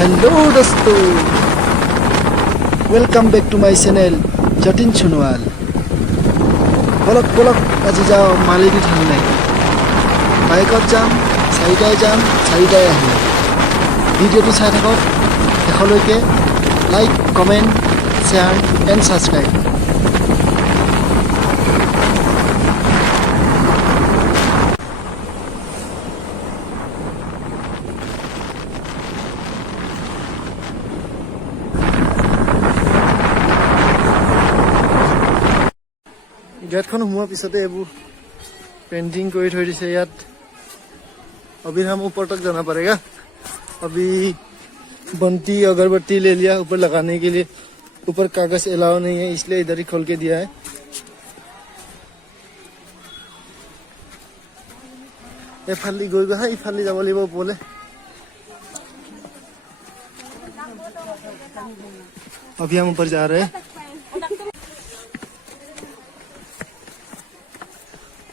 हेलो दोस्तों, welcome back to my channel Jatin sonowal। बोलक बोलक আজি যাও মালিনী থানলৈ। বাইকত যাম, চাৰিটাই যাম, চাৰিটাই আহিম। ভিডিঅ'টো চাই থাকক শেষলৈকে। Like, comment, share and subscribe. गेटखन सोमोৱাৰ পিছতে এইবোৰ पेंटिंग কৰি থৈ দিছে ইয়াত। अभी हम ऊपर तक जाना पड़ेगा। अभी बंती अगरबत्ती ले लिया ऊपर लगाने के लिए। ऊपर कागज अलाउ नहीं है, इसलिए इधर ही खोल के दिया है। एफाली गई गए इफाली যাব লাগিব ওপৰলে। अभी हम ऊपर जा रहे हैं।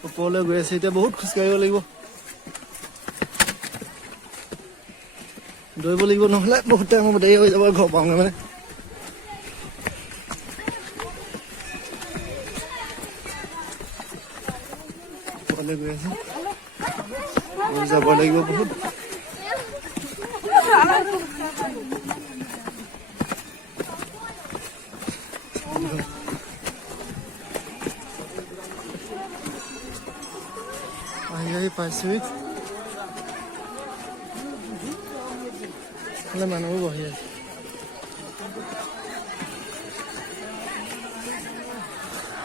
ওপৰলৈ গৈ আছে, এতিয়া বহুত খোজকাঢ়িব লাগিব, দৌৰিব লাগিব, নহ'লে বহুত টাইম দেৰি হৈ যাব ঘৰ পাওঁগে মানে। ওপৰলৈ গৈ আছে, যাব লাগিব বহুত। আহি পাইছোঁ, মানুহবোৰ বহি আছে।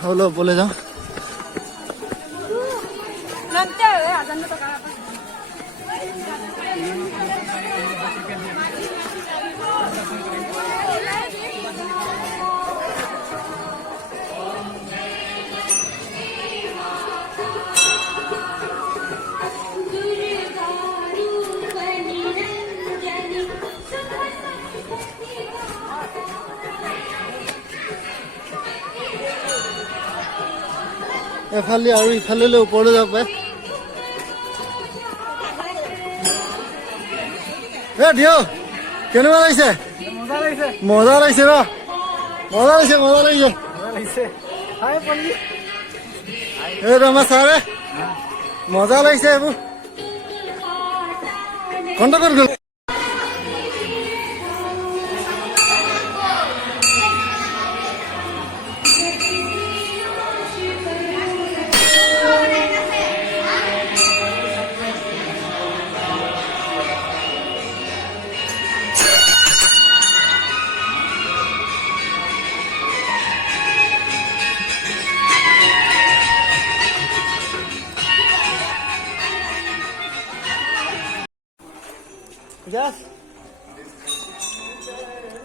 হ'ল ওপৰলৈ যাওঁ। এফালে আৰু ইফালে ওপৰলৈ যাব পাৰে। ধিয় কেনেকুৱা লাগিছে? মজা লাগিছে ন? মজা লাগিছে এইটো আমাৰ ছাৰে মজা লাগিছে এইবোৰ। কণ্টা ক'ত গ'ল?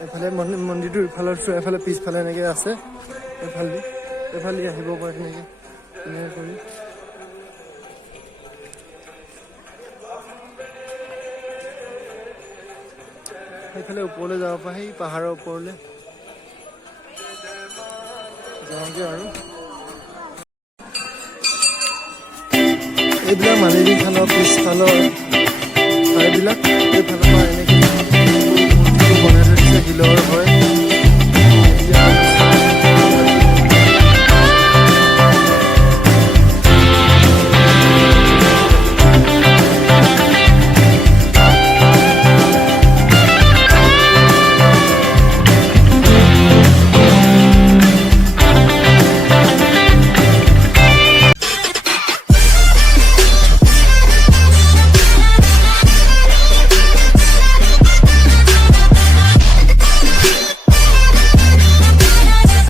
এফালে মন্দিৰটো ইফালে এফালে পিছফালে এনেকে আছে। এফালে আহিব পাৰে এনেকে কৰি। সেইফালে ওপৰলৈ যাব পাৰে, সেই পাহাৰৰ ওপৰলৈ যাওঁগে আৰু। এইবিলাক মালিনী থানৰ পিছফালৰ ঠাইবিলাক। এইফালৰ পৰা এনেকে মূৰ্তিটো বনাই থৈ দিছে, শিলৰ হয়।